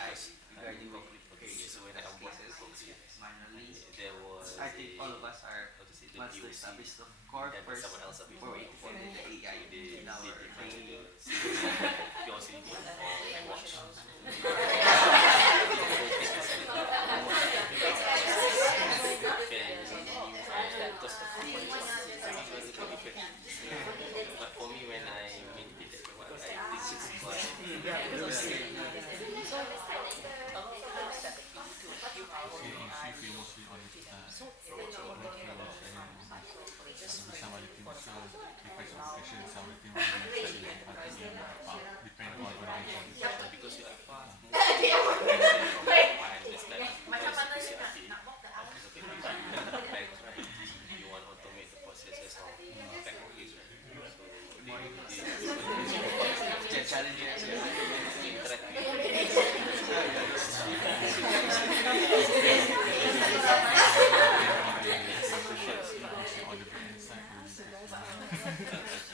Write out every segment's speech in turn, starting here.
AI regarding the so when I onboarded manually. there was I think all of us are wants to establish the core first before we implement the AI in our daily. But for me, when I meditated for a while, I think it's quite because you are far more you want to automate the processes of factories, right? So The challenges. interact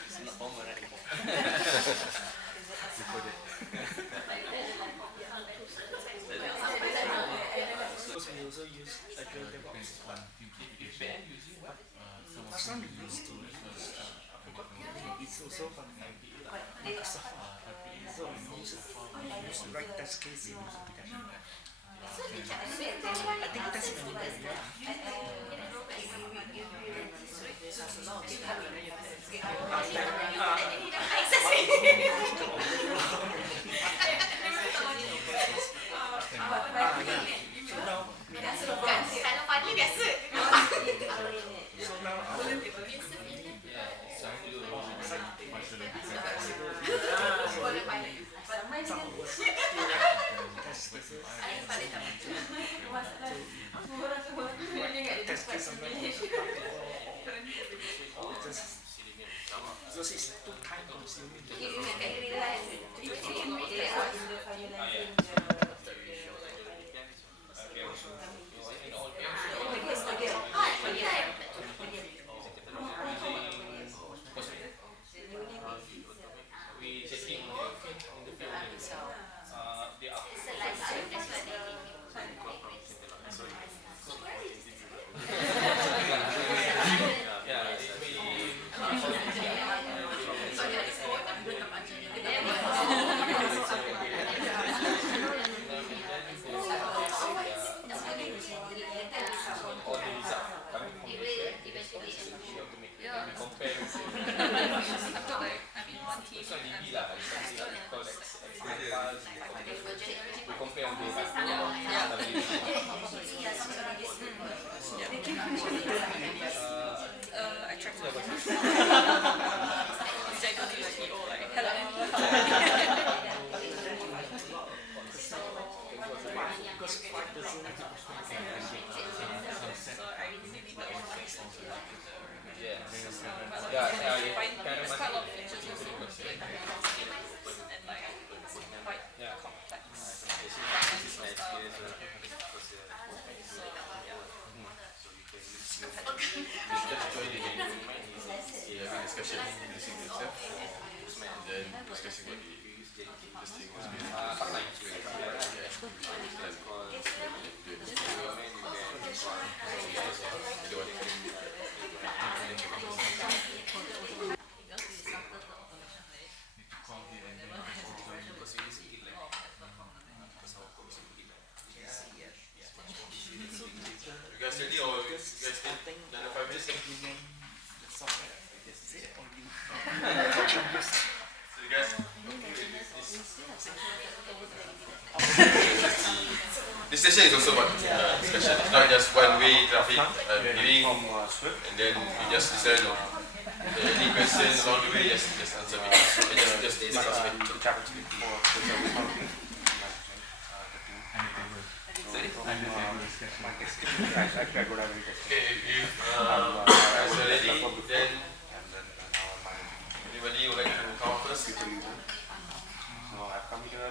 it's not formal, right? Because we also use Agile DevOps. Last time we used to it's also from Microsoft. So we use to write test cases. I think test manager, So now our test case sometimes because it's too time consuming. This session is also about discussion. It's not just one-way traffic giving, and then you just listen. Any questions along the way, just answer me. Just discuss it. Sorry? Okay, if guys are ready, then anybody would like to come first? So I've come here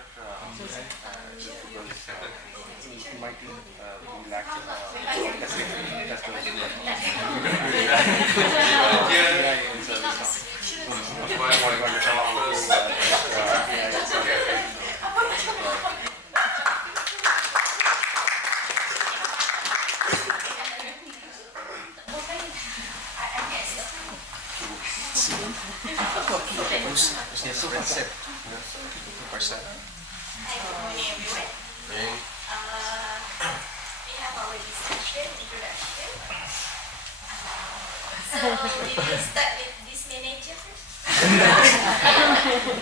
just because my team relax also concept. Person. Hi, good morning everyone. And We have our discussion, introduction. So we will start with this manager first.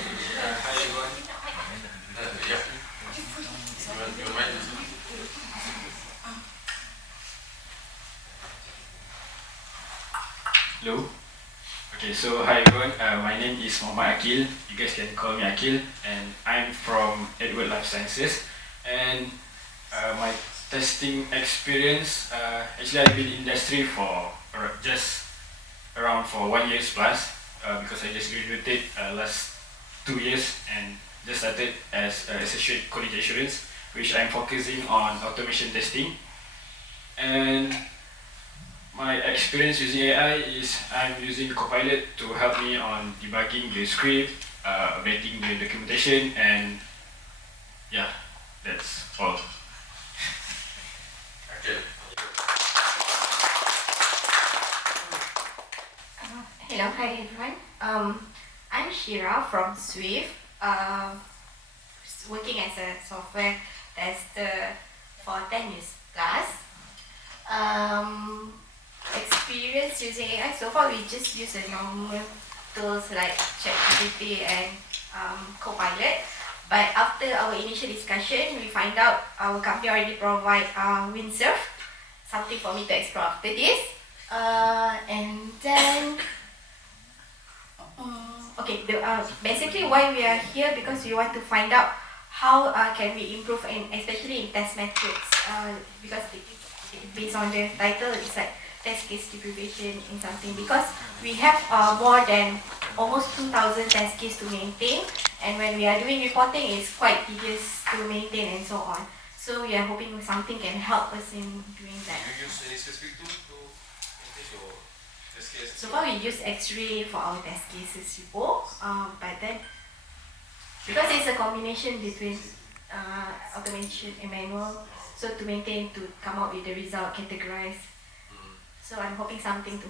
Hi everyone. yeah. You want mine? Hello. Okay, so hi everyone. My name is Muhammad Akil. You guys can call me Akil, and I'm from Edward Life Sciences. And my testing experience, actually I've been in industry for just around for 1 year plus, because I just graduated last 2 years and just started as associate quality assurance, which I'm focusing on automation testing. And my experience using AI is I'm using Copilot to help me on debugging the script, updating the documentation, and yeah, that's all. Okay. Hello, hi everyone. I'm Shira from Swift, working as a software tester for 10 years plus. Experience using AI, so far we just use the normal tools like ChatGPT and Copilot. But after our initial discussion, we find out our company already provide Windsurf, something for me to explore after this. And then, okay, basically why we are here, because we want to find out how can we improve, and especially in test metrics, because based on the title, it's like test case derivation in something, because we have more than almost 2,000 test cases to maintain, and when we are doing reporting, it's quite tedious to maintain and so on. So we are hoping something can help us in doing that. Do you use any specific tool to increase your test case? So far we use X-ray for our test cases report, but then because it's a combination between automation and manual, so to maintain, to come out with the result categorized. So I'm hoping something to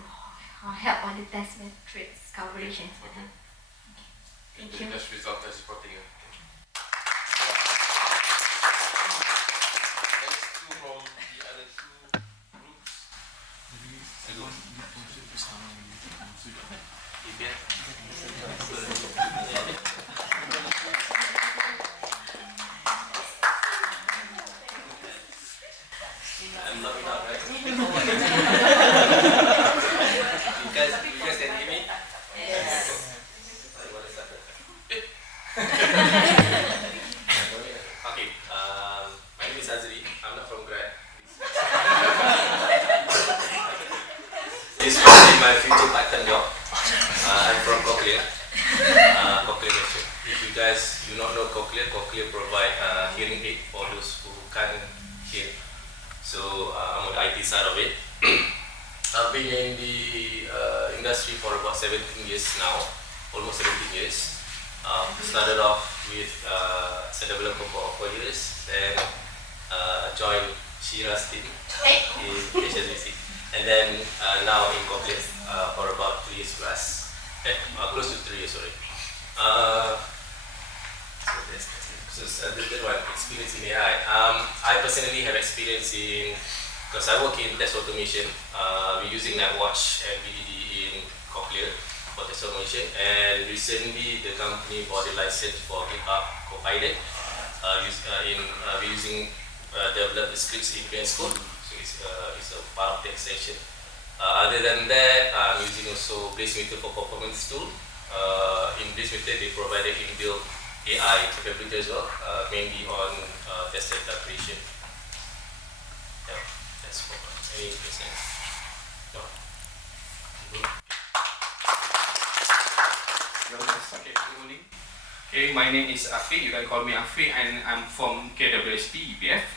help on the test metrics coverage and so on. Thank you. Test result, test reporting. Next two from the other two groups. I'm not enough, right? You guys can hear me? Yes. Okay, my name is Azri. I'm not from Grad. This will be my future part-time job. I'm from Cochlear. Cochlear Malaysia. If you guys do not know Cochlear, Cochlear provide hearing aid for those who can't hear. So I'm on the IT side of it. I've been in the industry for about 17 years now, almost 17 years. Started off with as a developer for 4 years, then joined Shira's team in KLCC, and then now in Cochlear for about 3 years plus, close to 3 years, sorry. So that's one experience in AI. I personally have experience in, because I work in test automation, we're using NetWatch and BDD in Cochlear for test automation, and recently the company bought a license for GitHub Copilot. We're using develop the scripts in VS Code, so it's a part of the extension. Other than that, I'm using also BlazeMeter for performance tool. In BlazeMeter, they provided inbuilt AI capability as well, mainly on test data creation. Yeah, that's for any questions. No. Okay, good morning. Okay, my name is Afi. You can call me Afi, and I'm from KWST EPF.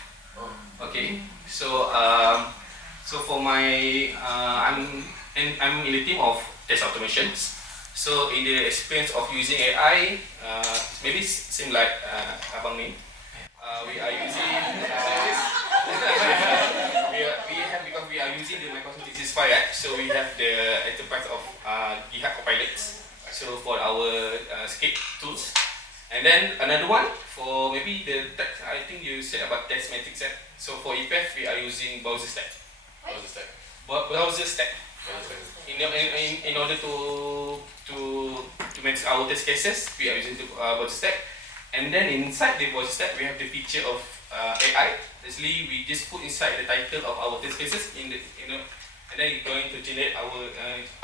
Okay, so for my I'm in the team of test automations. So in the experience of using AI, maybe same like Abang Nin, we are using because we are using the Microsoft 365, right? So we have the enterprise of GitHub Copilot. So for our script tool, then another one for maybe the text, I think you said about text matrix set. So for EPF we are using browser stack. Browser stack. Browser stack. In order to make our test cases, we are using the browser stack. And then inside the browser stack, we have the feature of AI. Basically, we just put inside the title of our test cases and then it's going to generate our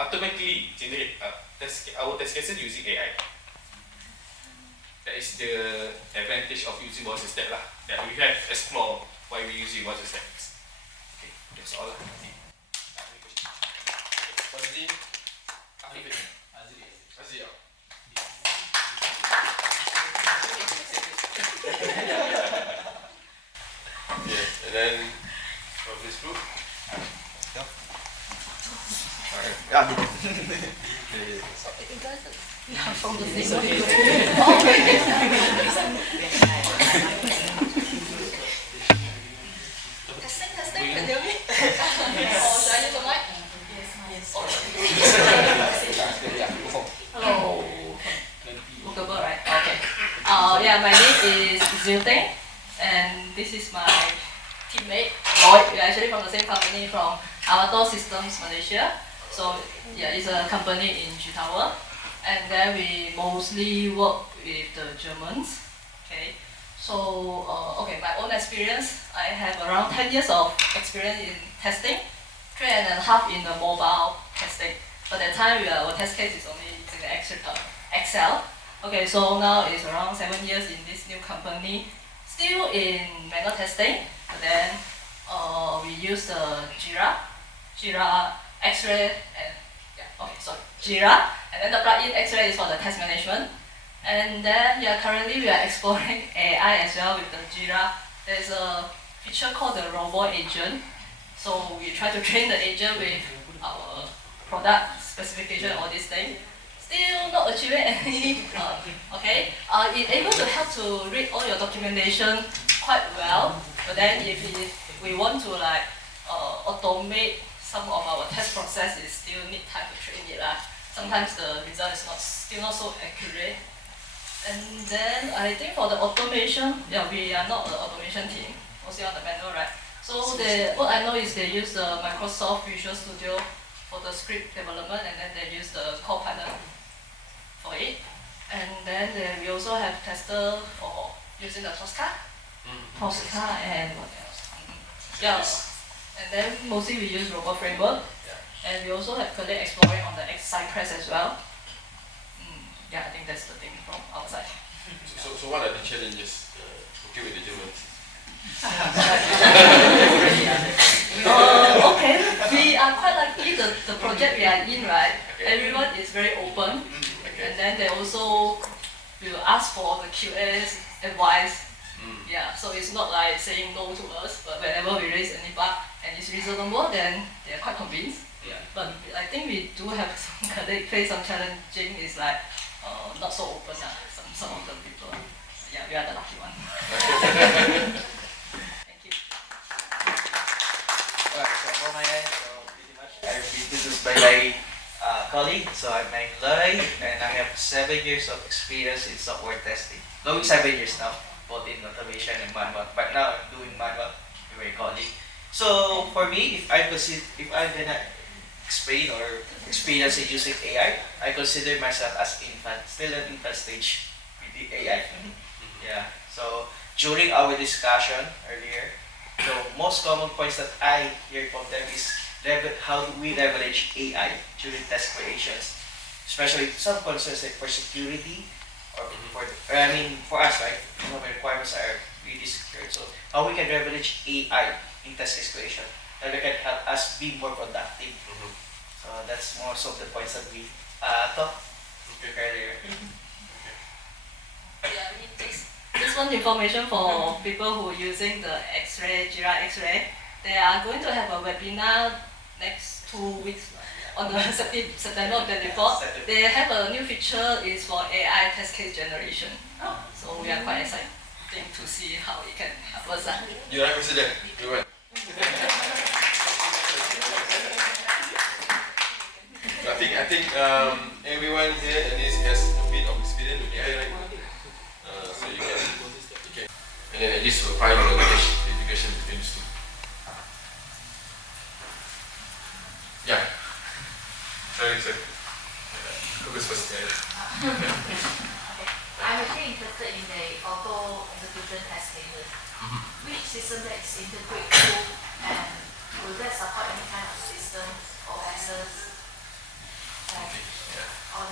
automatically generate our test cases using AI. That is the advantage of using browser stack lah. That we have explored why we using browser stacks. Okay, that's all lah. Fazli, Azia. Okay, and then from this group. Yeah. From the same Testing, can you hear me? Or should I use the mic? Yes. Hello. Bookable, right? Okay. Yeah, my name is Zilteng, and this is my teammate, Lloyd. We are actually from the same company from Avatar Systems Malaysia. So yeah, it's a company in Jutawan, and then we mostly work with the Germans. Okay, so okay, my own experience, I have around 10 years of experience in testing, 3.5 in the mobile testing. But at the time, our test case is only using the Excel. Okay, so now it's around 7 years in this new company, still in manual testing. But then we use the Jira X-ray, and Jira, and then the plugin X-ray is for the test management. And then currently we are exploring AI as well with the Jira. There's a feature called the robot agent. So we try to train the agent with our product specification, all these things. Still not achieving any, it's able to help to read all your documentation quite well. But then if we want to like automate some of our test processes, still need time to train it. Sometimes the result is still not so accurate. And then I think for the automation, we are not the automation team, mostly on the manual, right? So what I know is they use the Microsoft Visual Studio for the script development, and then they use the Copilot for it. And then we also have tester for using the Tosca, and what else? And then mostly we use robot framework, and we also have colleague exploring on the Cypress as well. I think that's the thing from outside. So what are the challenges working with the Germans? Okay, we are quite lucky the project we are in, right? Everyone is very open, and then they also will ask for the QA's advice. So it's not like saying no to us, but whenever we raise any bug and it's reasonable, then they are quite convinced. But I think we do have some colleagues face some challenging is like not so open. Some of the people. We are the lucky one. Thank you. Alright, so for my end, pretty much I've been introduced by my colleague. So I'm Lloyd, and I have 7 years of experience in software testing. Going 7 years now, both in automation and manual. But now I'm doing manual with my colleague. So for me, if I'm gonna explain or experience in using AI, I consider myself as infant, still an infant stage with the AI. So during our discussion earlier, the most common points that I hear from them is how do we leverage AI during test creations, especially some concerns like for security or for us, right? The requirements are really secured. So how we can leverage AI in test case creation that can help us be more productive. So that's most of the points that we talked earlier. This one information for people who are using the X-ray, Jira X-ray. They are going to have a webinar next 2 weeks on the September 24th. They have a new feature is for AI test case generation. So we are quite excited to see how it can help us. You are considered. You went. I think everyone here at least has a bit of experience with AI, right? then AGIS will find the integration between these two. Yeah. Sorry. Focus first. I'm actually interested in the auto execution test cases. Which system that is integrated to, and will that support any kind of system or access?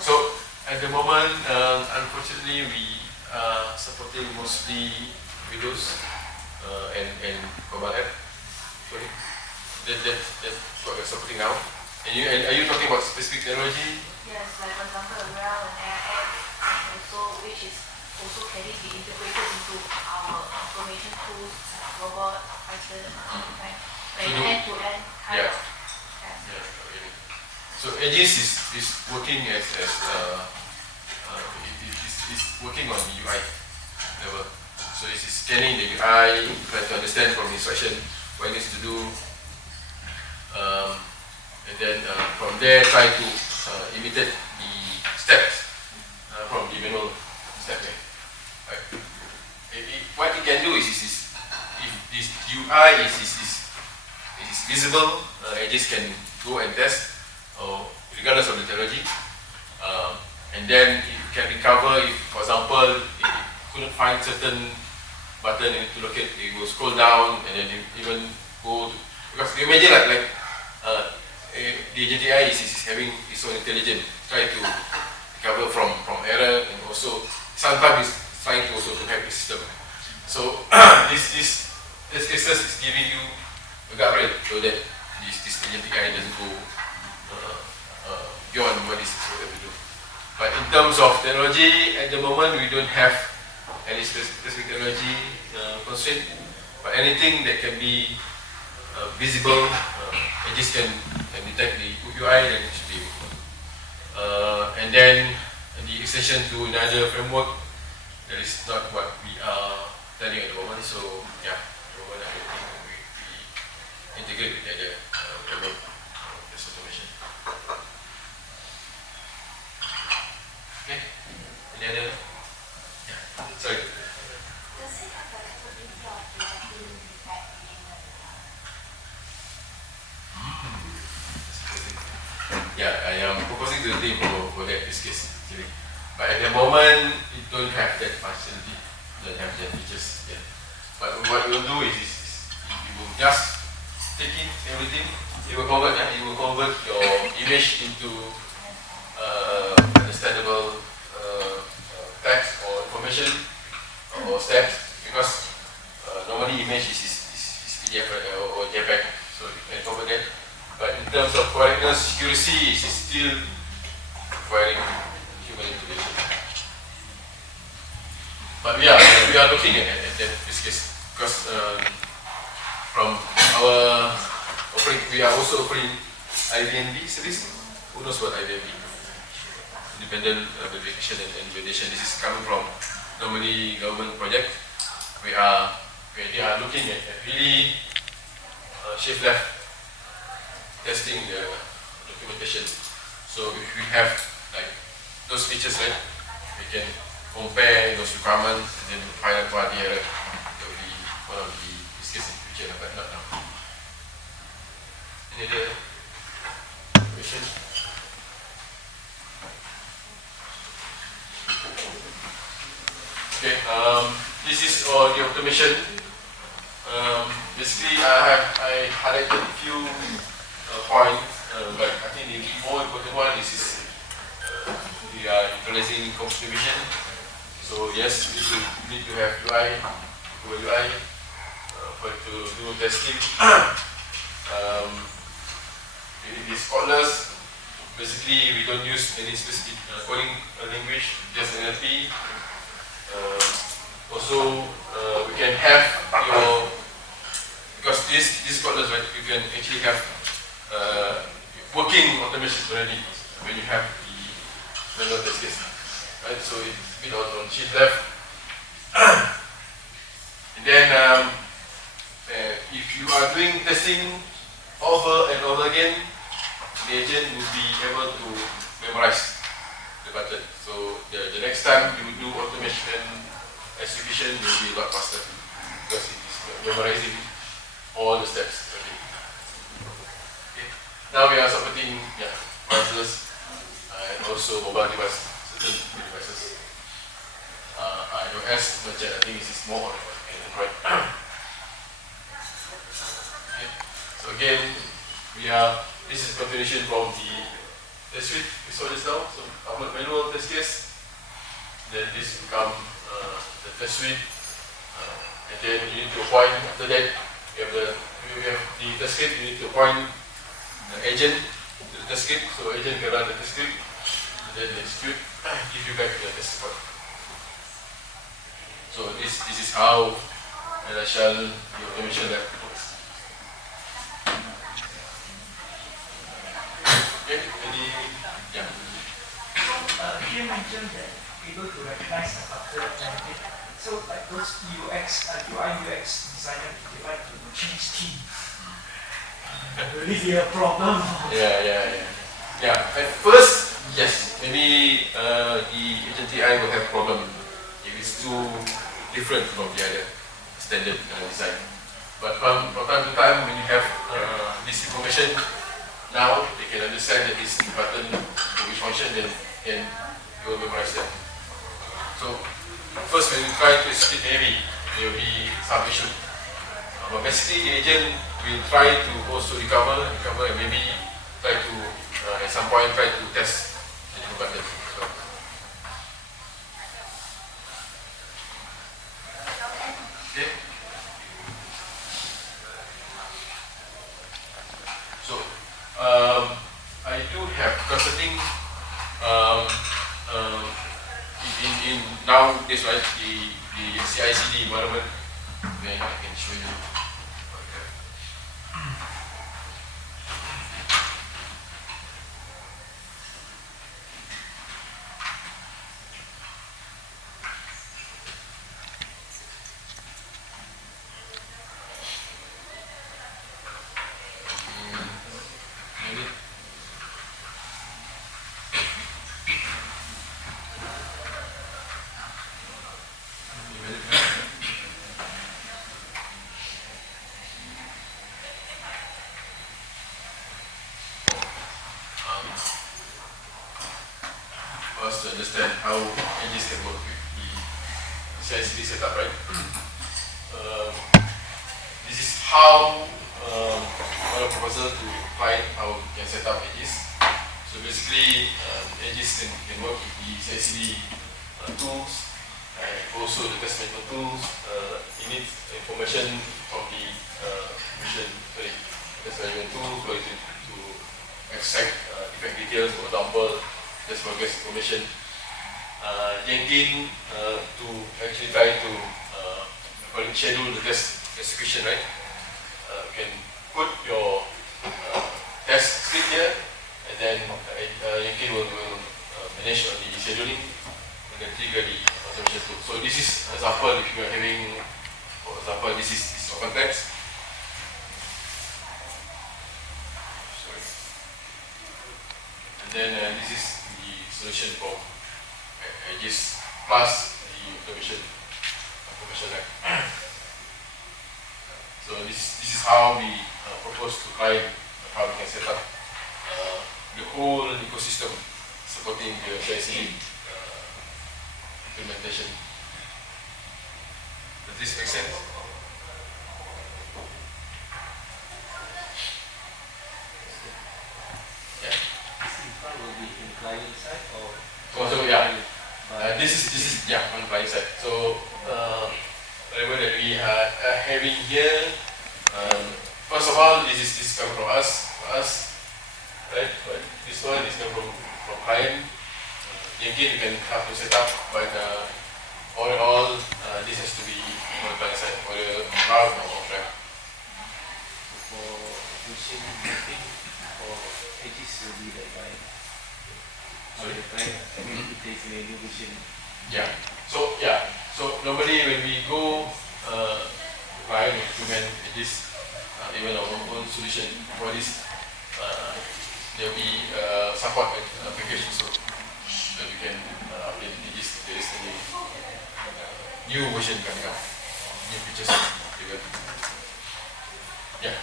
So at the moment, unfortunately, we are supporting mostly Windows and mobile app. Sorry, that's what we're supporting now. And are you talking about specific technology? Yes, like for example, rail and air app, also which is also can it be integrated into our automation tools, robot, Python, right? Like end-to-end kind of test. Okay. So AGIS is working is working on the UI level. So it is scanning the UI, trying to understand from the instruction what it needs to do, and then from there try to imitate the steps from the manual step. Right. What it can do is if this UI is visible, AGIS can go and test, regardless of the technology, and then it can recover if, for example, it couldn't find certain button to locate, it will scroll down and then even go to, because you imagine like the GTI is having its own intelligence, trying to recover from error, and also sometimes it's trying to also to hack the system. So this cases is giving you a guardrail so that this GTI doesn't go beyond what is expected to do. But in terms of technology, at the moment we don't have any specific technology constraint. But anything that can be visible, AGIS can detect the UI, then it should be able. And then the extension to another framework, that is not what we are planning at the moment. So yeah, at the moment I think we integrate with the other framework, this automation. Okay, any other? Yeah, sorry. Yeah, I am proposing to the team for that use case actually. But at the moment, it don't have that functionality, don't have that features yet. But what we will do is you will just take in everything, it will convert your image into understandable text or information or steps, because normally image is PDF or JPEG, so you can convert that. But in terms of correctness, accuracy is still requiring human intervention. But yeah, we are looking at that use case, because from our offering, we are also offering IVNB service. Who knows what IVNB? Independent verification and validation. This is coming from normally government project. They are looking at really shift left testing the documentation. So if we have like those features, right, we can compare those requirements and then find out what the error. That will be one of the use cases in the future, but not now. Any other questions? Okay, this is all the automation. Basically, I highlighted a few points, but I think the more important one is we are utilizing computer vision. So yes, we need to have UI for to do testing. It is codless. Basically, we don't use any specific coding language, just NLP. Also, we can have your, because this codless, right, you can actually have working automation already when you have the manual test case, right? So it's a bit on shift left. And then if you are doing testing over and over again, the agent will be able to memorize the button. So the next time you do automation execution will be a lot faster. because it is memorizing all the steps. Okay. Now we are supporting browsers and also mobile devices, certain devices. iOS, I think this is more on Android. Okay. So again, this is a continuation from the test suite we saw just now. So our manual test case, then this become the test suite, and then you need to appoint, after that we have the test script. You need to appoint the agent to the test script, so agent can run the test script, and then the execute, give you back the test report. So this is how the automation lab works. Okay, You mentioned that able to recognize the pattern and everything. So like those UI UX designer, they like to change team. Really be a problem. Yeah. At first, yes, maybe the agent AI will have problem if it's too different from the other standard design. But from time to time, when you have this information, now they can understand that this button for which function, then you will memorize them. So first, when you try to execute, maybe there will be some issue. But basically, the agent will try to also recover, and maybe try to at some point try to test the different buttons. So, I do have, because I think in nowadays, right, the CI/CD environment, then I can show you. To understand how AGIS can work with the CI/CD setup, right? This is how one of the proposal to client how you can set up AGIS. So basically, AGIS can work with the CI/CD tools and also the test management tools. You need information from the test management tools for you to extract defect details, for example. Just for guest information, Jenkins to actually try to schedule the test execution, right? You can put your test script here, and then Jenkins will manage on the scheduling and then trigger the automation tool. So this is an example. If you are having, for example, this is open text. Sorry. And then this is solution for AGIS plus the automation right? So this is how we propose to client how we can set up the whole ecosystem supporting the CI/CD implementation. Does this make sense? Yeah. Will be in client side or? Also, yeah. This is on the client side. So whatever that we are having here, first of all, this comes from us, right? But this one is coming from client. Again, you can have to set up, but all in all, this has to be on the client side for the route or off-ramp. For machine mapping or AGIS will be the client. Sorry? The client, I mean, it takes a new vision. So normally when we go client implement this, even our own solution for this, there will be support application so that you can update this. There is a new version coming up, new features. good. Yeah.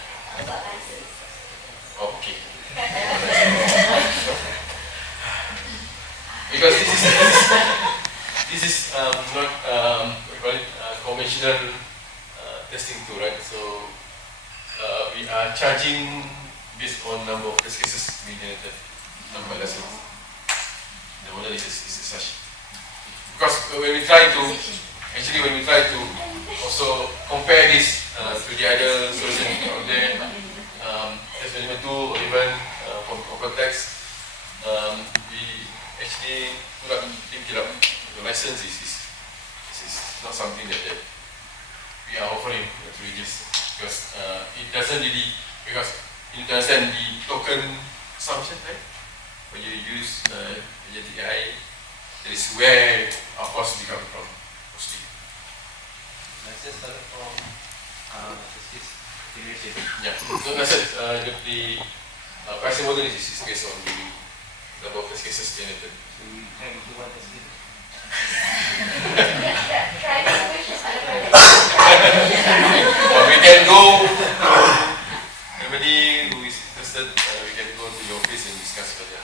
Oh, okay. Because this is not what you call it, conventional testing tool, right? So we are charging based on number of test cases we generated, number of lessons. The model is such. Because when we try to also compare this to the other solutions out there, test management tool or even from context, we actually put up, link it up. The license is not something that we are offering to AGIS, because it doesn't really, because you understand the token assumption, right? When you use AGI, that is where our cost will come from, mostly. License started from Derivation. Yeah, so that's it. The pricing model is based on the number of test cases generated. So we have to one test case. Or we can go, everybody who is interested, we can go to your office and discuss further.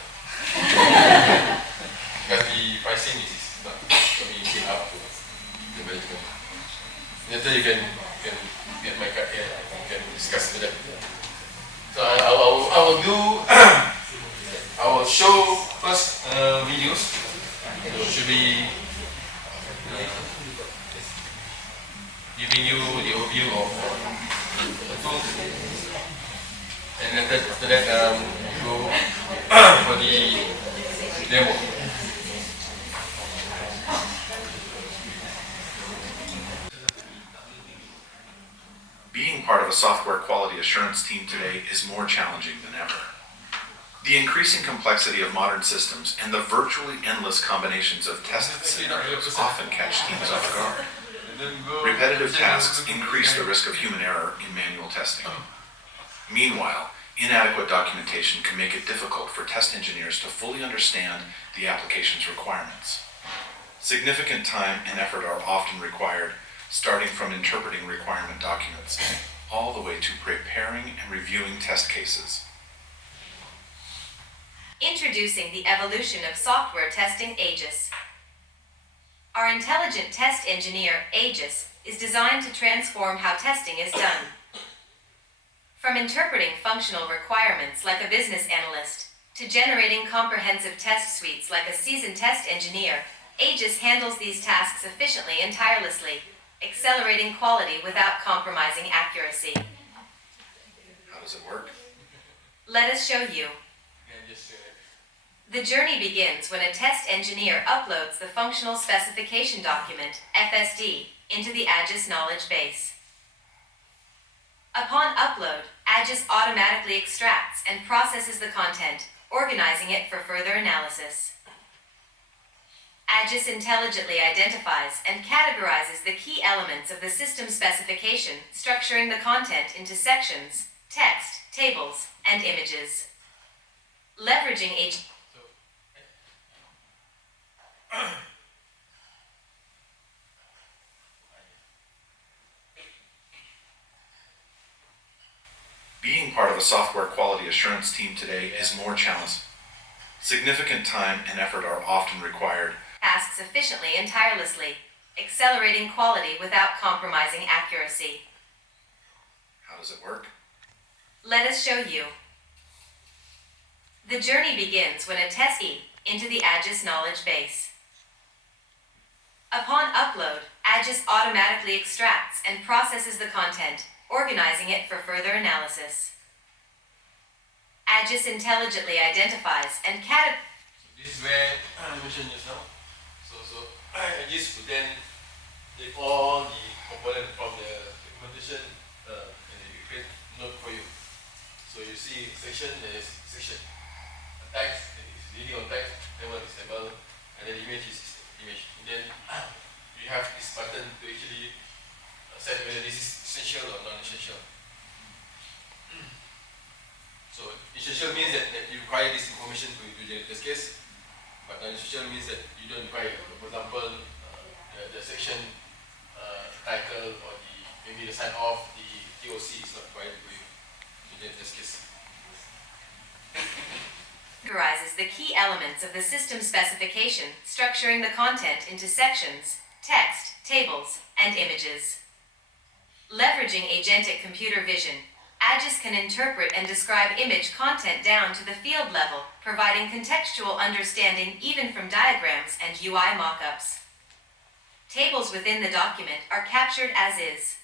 Because the pricing is not coming up to the management. Later you can get my card here, you can discuss with them. So I will show first videos. So should be giving you the overview of the tools, and then after that go for the demo. Being part of a software quality assurance team today is more challenging than ever. The increasing complexity of modern systems and the virtually endless combinations of tested scenarios often catch teams off guard. Repetitive tasks increase the risk of human error in manual testing. Meanwhile, inadequate documentation can make it difficult for test engineers to fully understand the application's requirements. Significant time and effort are often required, starting from interpreting requirement documents, all the way to preparing and reviewing test cases. Introducing the evolution of software testing AGIS. Our intelligent test engineer, AGIS, is designed to transform how testing is done. From interpreting functional requirements like a business analyst, to generating comprehensive test suites like a seasoned test engineer, AGIS handles these tasks efficiently and tirelessly, accelerating quality without compromising accuracy. How does it work? Let us show you. The journey begins when a test engineer uploads the functional specification document, FSD, into the AGIS knowledge base. Upon upload, AGIS automatically extracts and processes the content, organizing it for further analysis. AGIS intelligently identifies and categorizes the key elements of the system specification, structuring the content into sections, text, tables, and images. Leveraging Being part of a software quality assurance team today is more challenging. Significant time and effort are often required. Tasks efficiently and tirelessly, accelerating quality without compromising accuracy. How does it work? Let us show you. The journey begins when a test into the AGIS knowledge base. Upon upload, AGIS automatically extracts and processes the content, organizing it for further analysis. AGIS intelligently identifies and This is where I mentioned just now. So AGIS would then take all the components from the documentation and then we create note for you. So you see section, there is section. A text, it is reading on text, table is table, and then image is image. And then we have this button to actually set whether this is essential or non-essential. So essential means that you require this information to generate test case, but non-essential means that you don't require. For example, the section title or maybe the sign off control C is not quite with the test case. Categorizes the key elements of the system specification, structuring the content into sections, text, tables, and images. Leveraging agentic computer vision, AGIS can interpret and describe image content down to the field level, providing contextual understanding even from diagrams and UI mockups. Tables within the document are captured as is.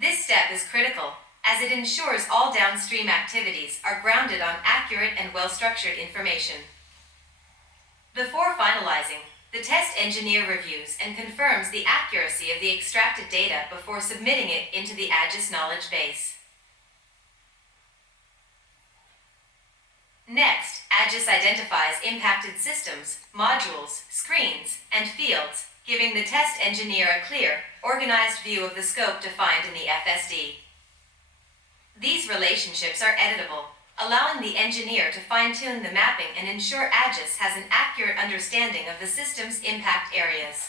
This step is critical, as it ensures all downstream activities are grounded on accurate and well-structured information. Before finalizing, the test engineer reviews and confirms the accuracy of the extracted data before submitting it into the AGIS knowledge base. Next, AGIS identifies impacted systems, modules, screens, and fields, giving the test engineer a clear, organized view of the scope defined in the FSD. These relationships are editable, allowing the engineer to fine-tune the mapping and ensure AGIS has an accurate understanding of the system's impact areas.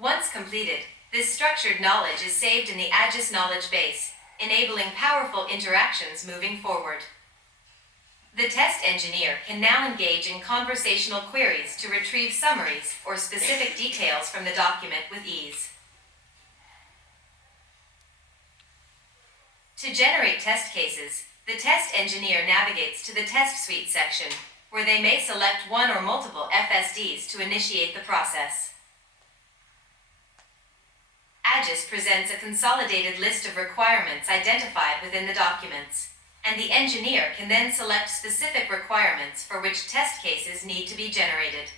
Once completed, this structured knowledge is saved in the AGIS knowledge base, enabling powerful interactions moving forward. The test engineer can now engage in conversational queries to retrieve summaries or specific details from the document with ease. To generate test cases, the test engineer navigates to the test suite section, where they may select one or multiple FSDs to initiate the process. AGIS presents a consolidated list of requirements identified within the documents, and the engineer can then select specific requirements for which test cases need to be generated.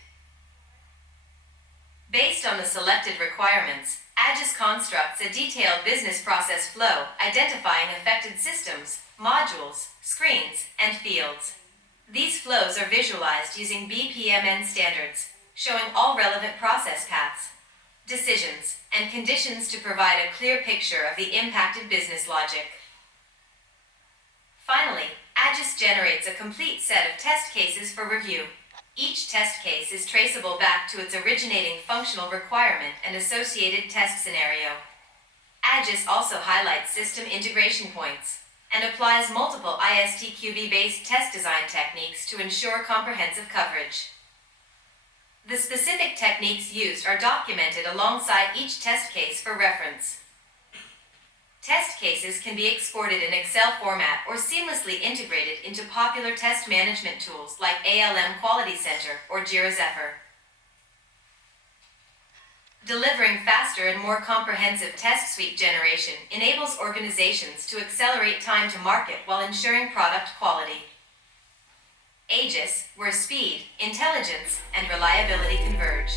Based on the selected requirements, AGIS constructs a detailed business process flow identifying affected systems, modules, screens, and fields. These flows are visualized using BPMN standards, showing all relevant process paths, decisions, and conditions to provide a clear picture of the impacted business logic. Finally, AGIS generates a complete set of test cases for review. Each test case is traceable back to its originating functional requirement and associated test scenario. AGIS also highlights system integration points and applies multiple ISTQB-based test design techniques to ensure comprehensive coverage. The specific techniques used are documented alongside each test case for reference. Test cases can be exported in Excel format or seamlessly integrated into popular test management tools like ALM Quality Center or Jira Zephyr. Delivering faster and more comprehensive test suite generation enables organizations to accelerate time to market while ensuring product quality. AGIS, where speed, intelligence, and reliability converge.